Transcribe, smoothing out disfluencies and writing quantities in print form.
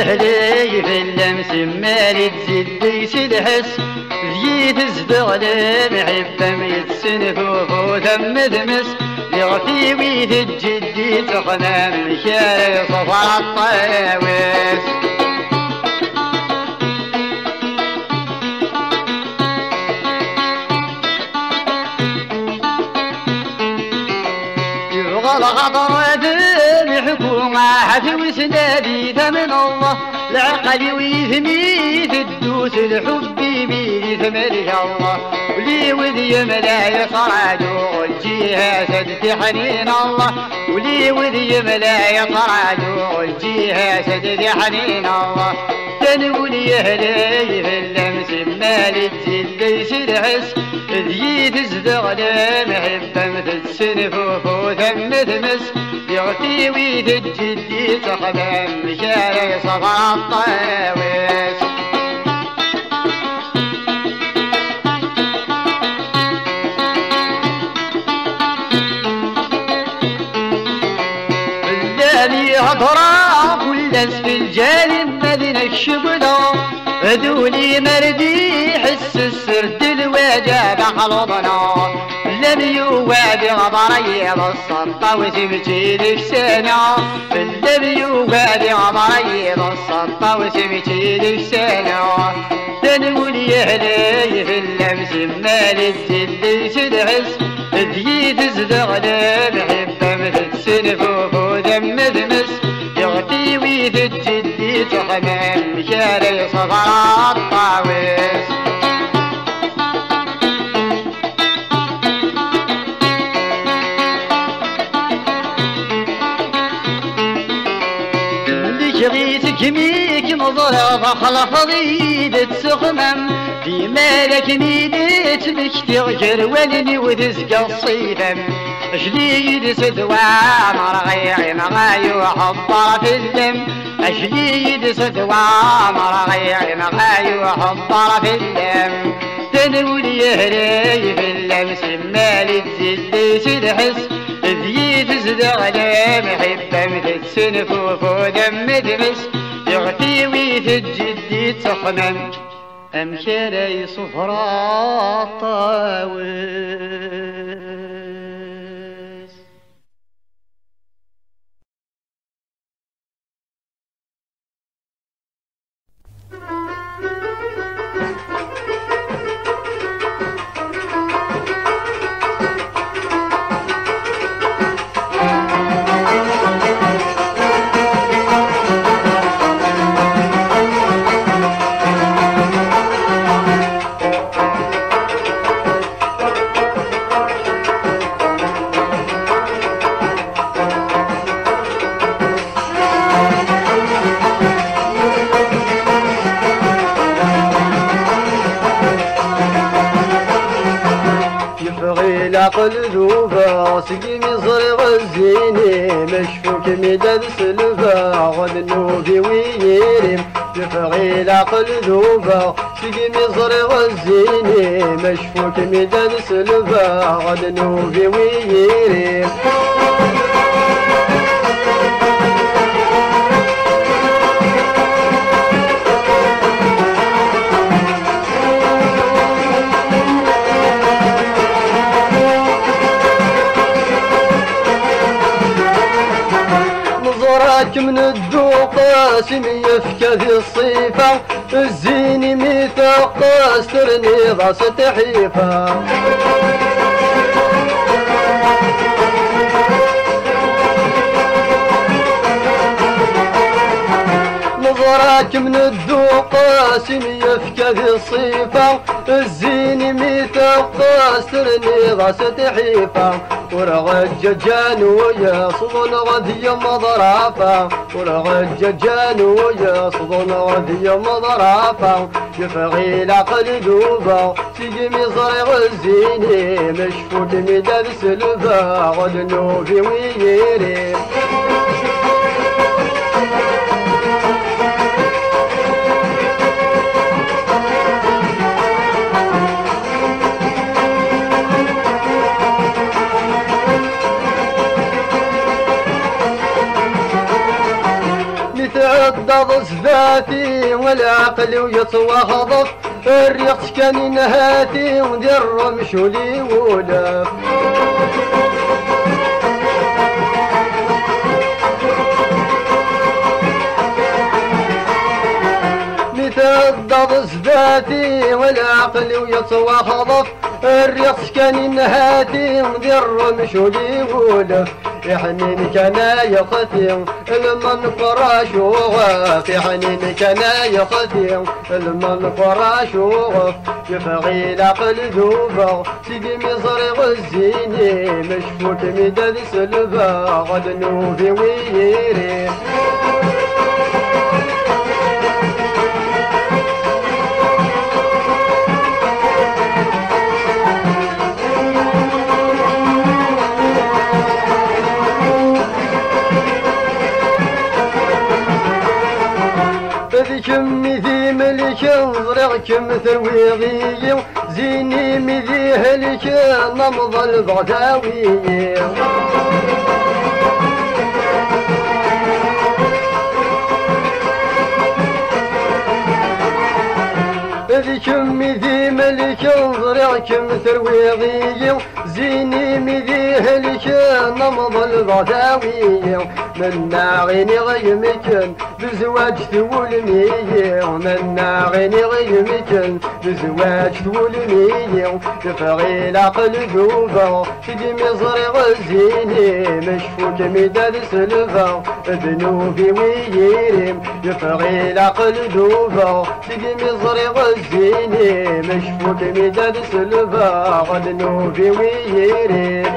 يهلي في اللمس مالي تزيد الحس ذي تزدغ المحبة ميتسنفوفو ثم ذمس يغفي ويث الجدي تخمام مشاري صفر الطاويس يبغى الغضر الحكومة حتوي سنادي ثمن الله العقل ويثميث الدوس الحب بيث ملك الله ولي وذي ملا يصرعد والجيها سد حنين الله ولي وذي ملا يصرعد والجيها سد حنين الله تنقول يهلي في اللمس مالي تزيد ليس الحس ذي تزدغ المحبة مثل سنفوف وثم تمس يغفي ويد الجدي صخبا مشاري صفا الطاويس اللامي هضرا كل في الجانب مدن الشبلة هدولي مردي حس السرد الواجب خلطنا لم يواد غبري بالسلطة وسمتي لسانا لم يواد غبري بالسلطة وسمتي لسانا تنقول يهلي في اللمس مالي الزل سدحس ذي تزدغ المحبة مثل سنفوف ودم دمس يغفي ويث الجدي تخمام مشاري صفر الطاويس شغيتك ميك مضرب خلق ضيدة سخمم في مالك ميدت مكتغ جرولني وتزقى الصيفم أجليد سدوى مرغيع مغايو حضر في الدم أجليد سدوى مرغيع مغايو حضر في الدم تنقول يهلي في اللمس مالي تزيد سدحس ذي تزدغ المحبة مثل سنفوف ودم دمس يغفي ويث الجدي تخمم أمشاري صفرا طاويس العقل ذوبا سقي مصر غزيني مشفوك مدد سلفا غد النوبي ويريم يفغي العقل ذوبا سقي مصر غزيني مشفوك مدد سلفا غد النوبي ويريم من الذوق قاسم يفكى ذي الصيفة الزيني ميثاق استرني ضاست حيفا نظرك من الذوق قاسم يفكى ذي الصيفة الزيني ميثاق استرني ضاست حيفا ورغد ججان ويصدن غذي مضرافا ورغد ججان ويصدن غذي مضرافا يفغي العقل ذوبا سيجي مصر غزيني مشفوك مدد سلفا غد النوبي ويريم متضض زفافي والعقل ويتوهضف الريق كان نهاتي ودير مشولي ولف متضض زفافي والعقل ويتوهضف الريق كان نهاتي ودير مشولي ولف يحنين كان يختي المن فراش وغف يحنين كان يختي المن فراش وغف يفغي العقل ذوبا سيدي مصري غزيني مشفوك مدد سلبا غد نوبي ويري كم ذي ملك ضرع كم ثرويغي زيني مذي هلك نمض البغداوي كم ذي ملك ضرع كم ثرويغي زيني مذي هلك نمض البغداوي من ناغيني غيمكن بزواج ثولمي من ناغيني غيمكن بزواج ثولمي يفغي العقل ذوبا سيدي مصري غزيني مشفوك مداد سلفا ذنوبي ويريم يفغي العقل ذوبا سيدي مصري غزيني مشفوك مداد سلفا ذنوبي ويريم